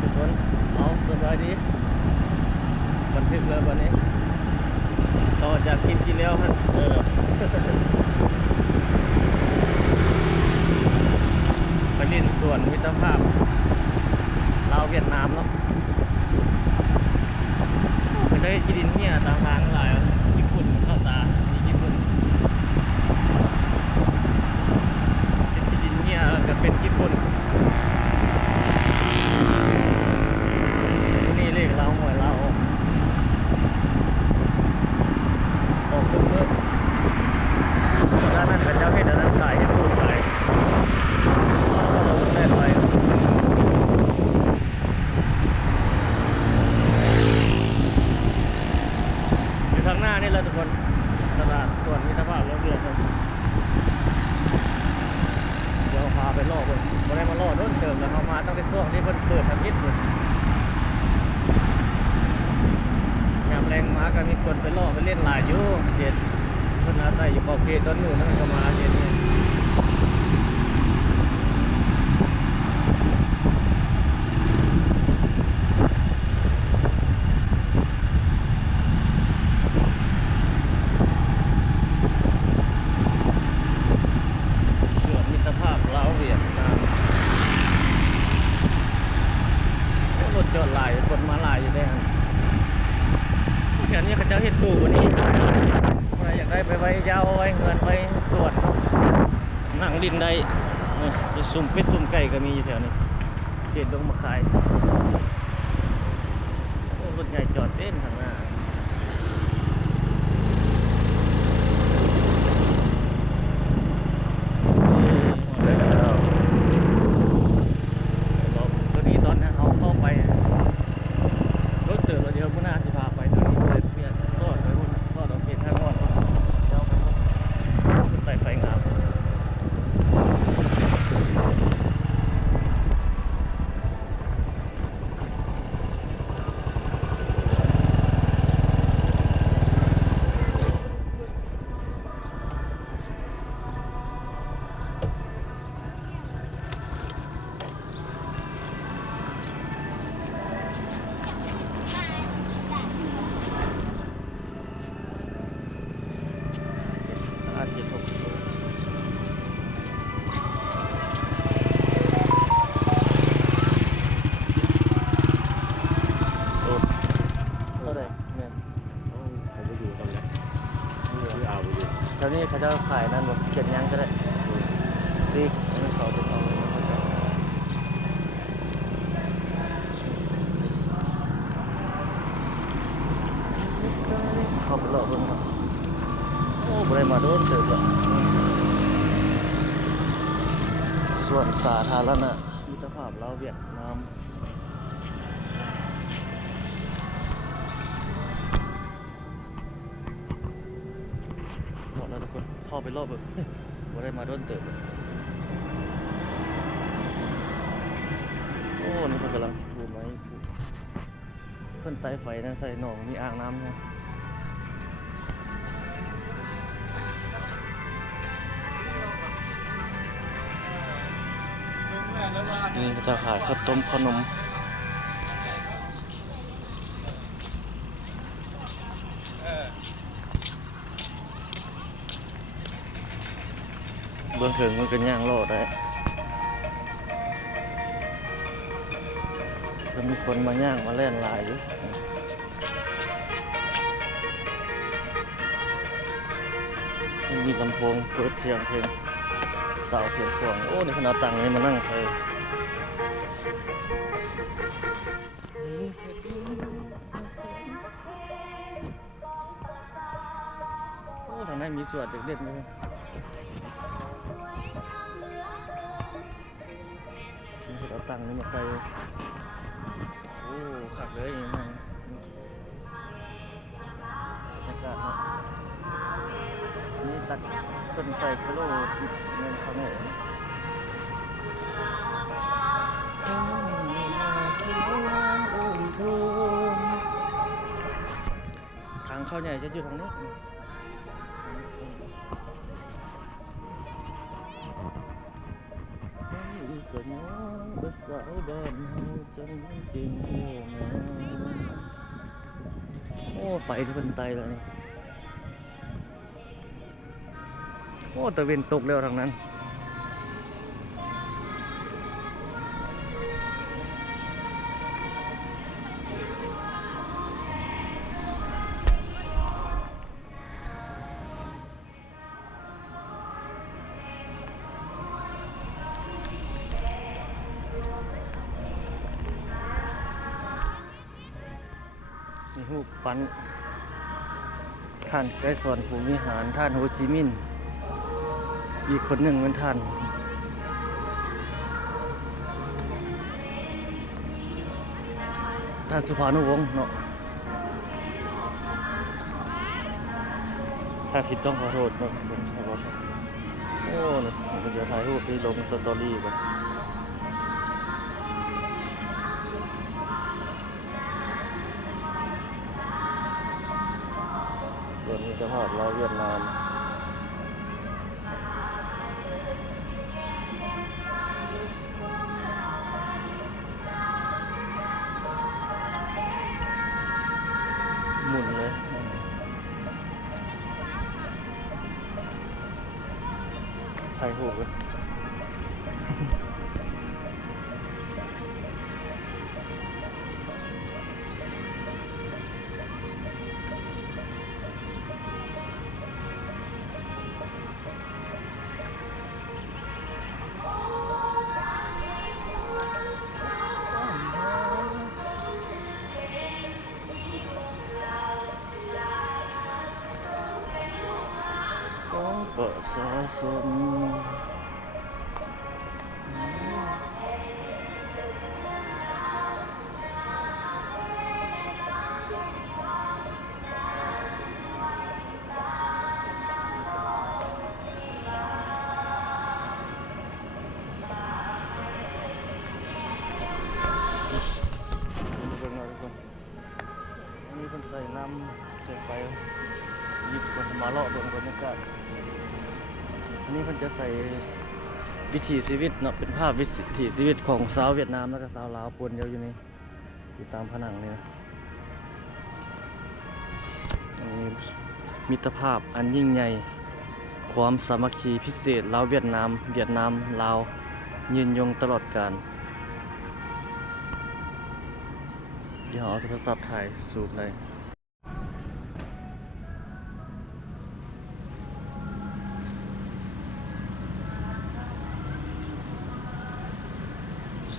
ทุกคนเอาสบายดีบันทึกแล้ววันนี้ต่อจากคลิปที่แล้วฮะไปเล่นสวนมิตรภาพลาวเวียดนามเนาะไปได้ที่ดินเนี่ยตามทางหลายญี่ปุ่นเข้าตามีญี่ปุ่นเป็นที่ดินเนี่ยก็เป็นญี่ปุ่นนี่เลขเราหวยเราออกเพิ่มด้านนั้นเป็นเจ้าเพชรด้านนั้นขายให้ผู้ขายก็ลงได้ไปอยู่ทางหน้านี่แหละทุกคนตลาดส่วนมิตรภาพแล้วเดือดเดี๋ยวพาไปล่อเพิ่นบ่ได้มาล่อโดนเติมแล้วเขามาตั้งแต่ช่วงที่เพิ่นเปิดทำยิดเลยยามแรงมาก็มีคนไปล่อไปเล่นหลายอยู่เขตเพิ่นอาศัยอยู่ขอบเขตต้นหมู่นั่นก็มาเขตนี้ส่วนมิตรภาพลาวเวียดนามรถจอดหลายคนมาหลายอยู่ได้ฮะแค่นี้เขาเจ้าเฮ็ดตู้วันนี้ใครอยากได้ไปไว้ยาวไว้เงินไว้สวดนั่งดินได้นี่ซุ่มเป็ดซุ่มไก่ก็มีอยู่แถวนี้เขตดงมะขายรถใหญ่จอดเต้นข้างหน้าตัวนี้ตอนนี้เขาเข้าไปรถเติร์ดเราเดียวพุ่งหน้าสิพาไปตัวนี้เลยเพี้ยนทอดไปพุ่งทอดเอาเพี้ยนทางงอนเดี๋ยวไปพุ่งไต่ไฟงามแถวนี้เขาจะขายนั่นหมดเขียนยังก็ได้ซีกอันนี้เขาจะเอาเข้าไปหลอกคนครับโอ้บริมาโดนเติบละส่วนสาธารณะมิตรภาพลาวเวียดนามหมดแล้วทุกคนเข้าไปรอบแบบบ่ได้มาโดนเติบโอ้นี่เพิ่นกำลังสกูไหมเพิ่นไต่ไฟนั่นใส่หนองมีอ่างน้ำนะนี่เขาจะขายข้าวต้มขนมเบื้องถึงมันเป็นย่างโลดได้ก็มีคนมาย่างมาเล่นลายอยู่มีลำโพงเปิดเสียงเพลงสาวเสียงถ่วงโอ้นี่ขนาดตังนี่มานั่งใส่โอ้ทางนั้นมีสวดเด็กๆเลยเอาตังค์นี่มาใส่โอ้ขัดเลยมันบรรยากาศนะนี่ตักคนใส่กระโหลกติดเงินเขาเนี่ยทางเข้าใหญ่จะอยู่ทางนี้ก็น้องเบิ่ สาวแดนเฮาจังจริงแท้นะโอ้ไฟที่เพิ่นไตแล้วนี่โอ้ตะเวนตกแล้วทางนั้นมีรูปปั้นท่านไกรสอนภูมิหารท่านโฮจิมินห์อีกคนหนึ่งเป็นท่านสุภานุวงศ์เนาะถ้าผิดต้องขอโทษเนาะผมขอโทษโอ้เนี่ยผมจะถ่ายรูปไปลงสตอรี่ก่อนส่วนนี้จะภาพเราเวียดนามหมุนเลยถ่ายรูปเลยของประชาชนเป็นไงทุกคนนี่คนใส่น้ำใส่ไฟหยิบคนมาเลาะเบิ่งบรรยากาศอันนี้คนจะใส่วิถีชีวิตเนาะเป็นภาพวิถีชีวิตของสาวเวียดนามแล้วก็สาวลาวปนอยู่นี่อยู่ตามผนังนี่นะอันนี้มิตรภาพอันยิ่งใหญ่ความสามัคคีพิเศษลาวเวียดนามลาวยืนยงตลอดกาลเดี๋ยวเอาโทรศัพท์ถ่ายสูบเลย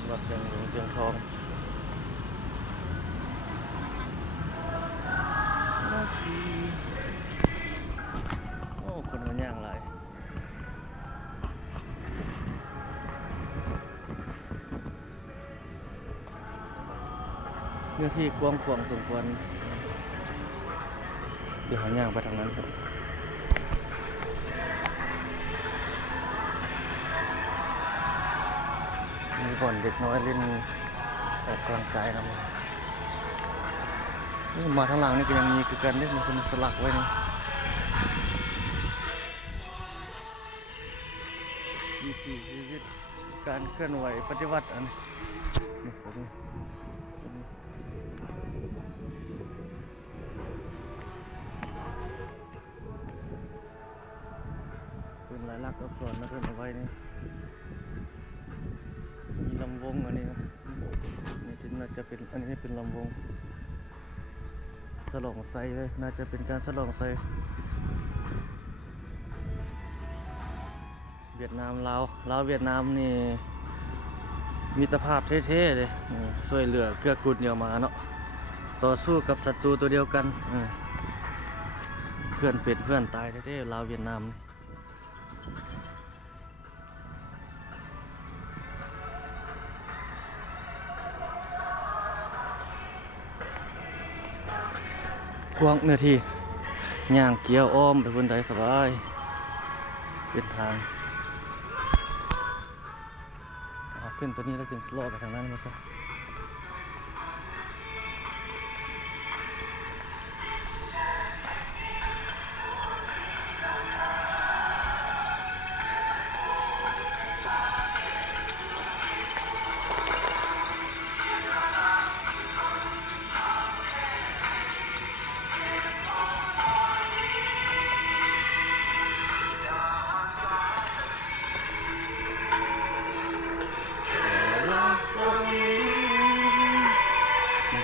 วัดเชียงหลวงเชียงทองโอ้คนมันย่างหลายเนื้อที่กว้างขวางสมควรเดี๋ยวหาย่างไปทางนั้นครับมีบ่อนเด็กน้อยเล่นออกกำลังกายนะนี่มาทางหลังนี่ก็ยังมีคือกันนี่มันเป็นสลักไว้นี่วิถีชีวิตการเคลื่อนไหวปฏิวัติอันนี่ผมเป็นลายลักษณ์อักษรนะเพื่อนเอาไว้นี่มีลำวงอันนี้นะนี่ถึงน่าจะเป็นอันนี้เป็นลำวงฉลองไซเลยน่าจะเป็นการฉลองไซเวียดนามลาวเวียดนามนี่มิตรภาพเท่ๆเลยช่วยเหลือเกื้อกูลเดียวมาเนาะต่อสู้กับศัตรูตัวเดียวกันเพื่อนเป็นเพื่อนตายเท่ๆลาวเวียดนามกว้างเนื้อที่ย่างเกี่ยวอ้อมไปบนไดสบายเป็นทางขึ้นตัวนี้แล้วจึงลอดไปทางนั้นมาซะ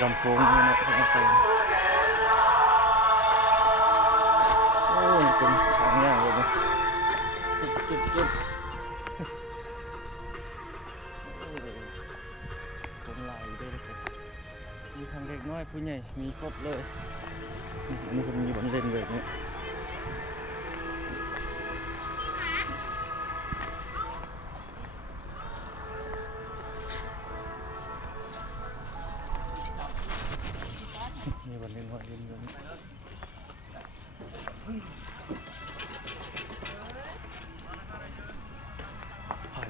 ลำโพงนี่เนาะเอาใส่โอ้ยเป็นทางยากเลยนะจุดโอ้คนหลายด้วยนะครับมีทางเด็กน้อยผู้ใหญ่มีครบเลยอันนี้คนมีบอลเล่นแบบนี้มีบอลเล่นน้อยเล่นแบบนี้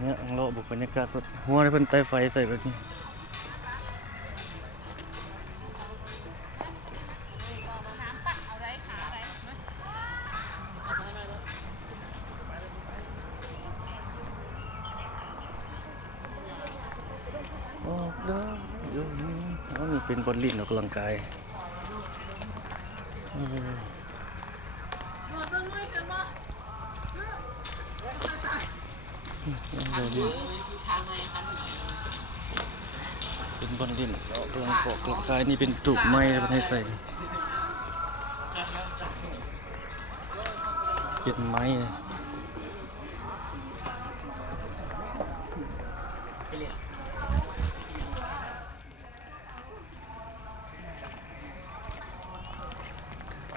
เนี่ยอังโลบุกบรรยากาศสดหัวได้เพิ่นไต่ไฟใส่แบบนี้ออกเด้อเดี๋ยวนี้นี่เป็นบอลลินออกกำลังกายเป็นบอลลินออกกำลังกายนี่เป็นตูบไม้เป็นให้ใส่เป็นไม้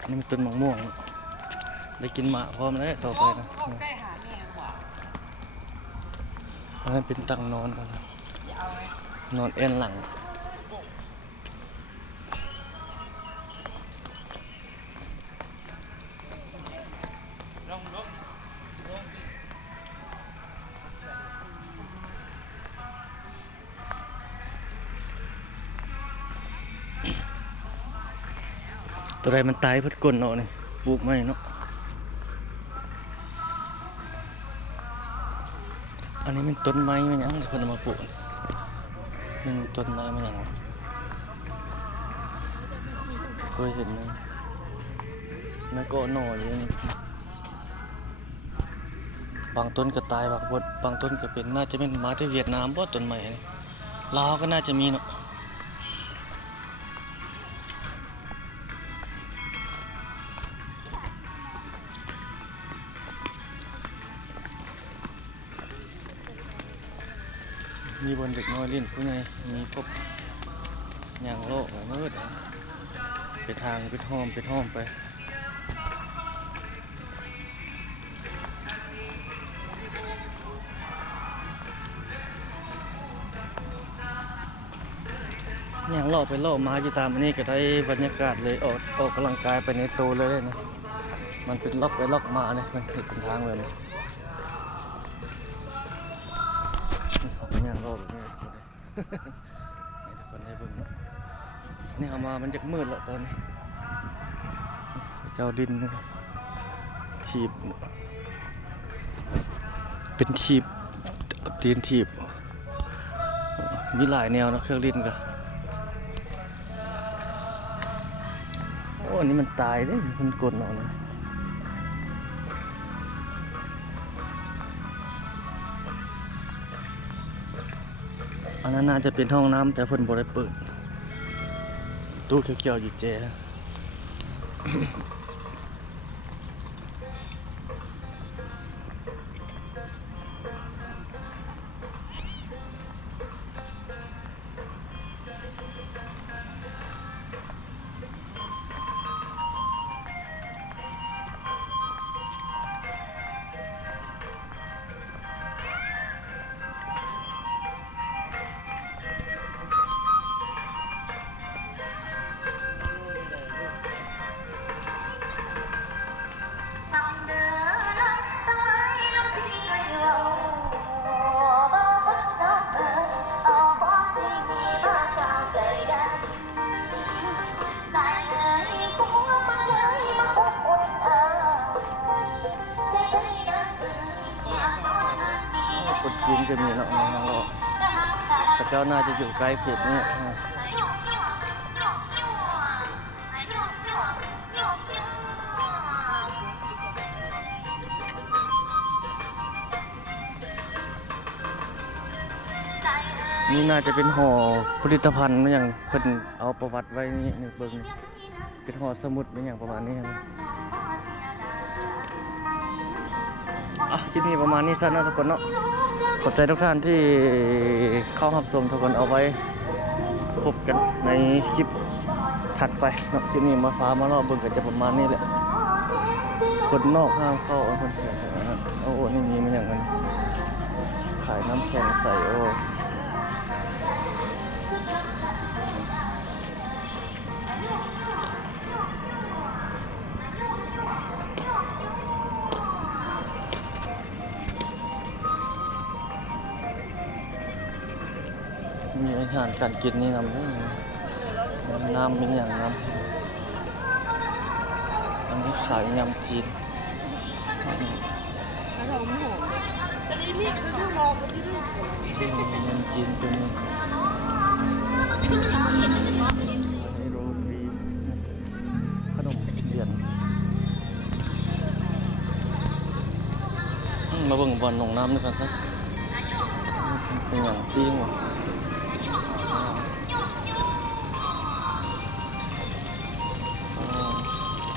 นี่มันต้นมะม่วงได้กินหมากพร้อมแล้วต่อไปนะอันนั้นเป็นตังนอนก่อนนะนอนเอ็นหลังตัวใดมันตายเพิ่นก้นเนาะนี่ปลูกไม้เนาะอันนี้มันต้นไม้มันยังเพิ่นเอามาปลูกมันต้นไม้มันยังเคยเห็นเลยมันก็หน่ออยู่นี่บางต้นก็ตายบางต้นก็เป็นน่าจะเป็นมาจากเวียดนามบ่ต้นไม้นี่ลาวก็น่าจะมีเนาะมีบนเด็กน้อยเล่นผู้ใหญ่มีครบอย่างโลกมืดไปทางไปห้อมไปอย่างโลกไปโลกมาอยู่ตามอันนี้ก็ได้บรรยากาศเลยออกกำลังกายไปในโตเลยนะมันเป็นล็อกไปล็อกมาเนี่ยมันเป็นทางแบบนี้อย่างโลกแบบนี้ให้ทุกคนได้เบิ่งเนาะนี่เอามามันจะมืดแล้วตอนนี้เจ้าดินนะถีบเป็นถีบตีนถีบมีหลายแนวนะเครื่องดินก็โอ้นี่มันตายเลยมันกดเอานะอันนั้นน่าจะเป็นห้องน้ำแต่เพิ่นบ่ได้เปิดตู้เขียวๆอยู่แจคนจีนก็มีเนาะแต่เจ้าน่าจะอยู่ใกล้เขตนี้ นี่น่าจะเป็นห่อผลิตภัณฑ์มันอย่างเพิ่นเอาประวัติไว้นี่นี่เบิ่งเป็นห่อสมุดมันอย่างประมาณนี้ครับคลิปนี้ประมาณนี้ซะเนาะทุกคนเนาะขอบใจทุกท่านที่เข้ารับชมทุกคนเอาไว้พบกันในคลิปถัดไปเนาะคลิปนี้มาพามาเล่าเบิ่งกันจะประมาณนี้แหละคนนอกห้ามเข้าคนแขกโอ้นี่มีมันอย่างนั้นขายน้ำแข็งใส่โอ้มีอาหารการกินนี่นำด้วยน้ำมีอย่างน้ำอันนี้ขายยำจีนยำจีนเป็นให้โรตีขนมเหรียญมาเบิ่งบอลลงน้ำด้วยกันสักเป็นอย่างปิ้งว่ะ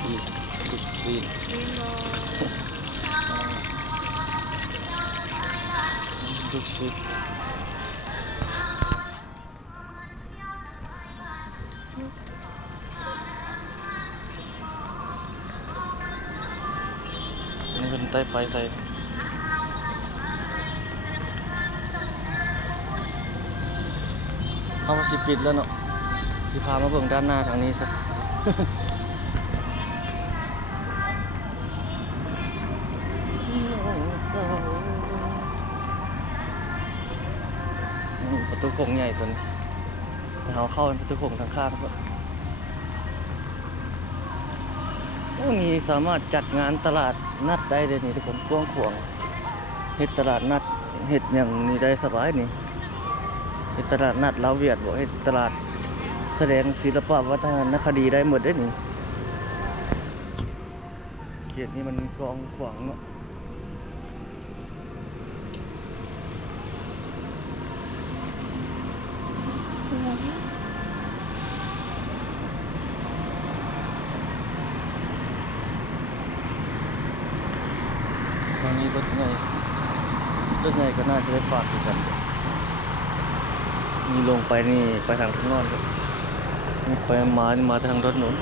อีกลูกซีนลูกซีนนี่เป็นใต้ไฟใส่เอาสิปิดแล้วเนาะสิพามาเบิ่งด้านหน้าทางนี้สักประตูโค้งใหญ่ตัวนี้แต่เราเข้าเป็นประตูโค้งทางข้างก็โอ้นี่สามารถจัดงานตลาดนัดได้เลยนี่ทุกคนกว้างขวางเฮ็ดตลาดนัดเฮ็ดอย่างนี้ได้สบายนี่เฮ็ดตลาดนัดลาวเวียดบ่เฮ็ดตลาดแสดงศิลปะวัฒนคดีได้หมดได้นี่เขตนี้มันกว้างขวางเนาะตอนนี้รถใหญ่ก็น่าจะได้ฝากอยู่กันนี่ลงไปนี่ไปทางข้างนอกครับนี่ไปมาทางรถหนุน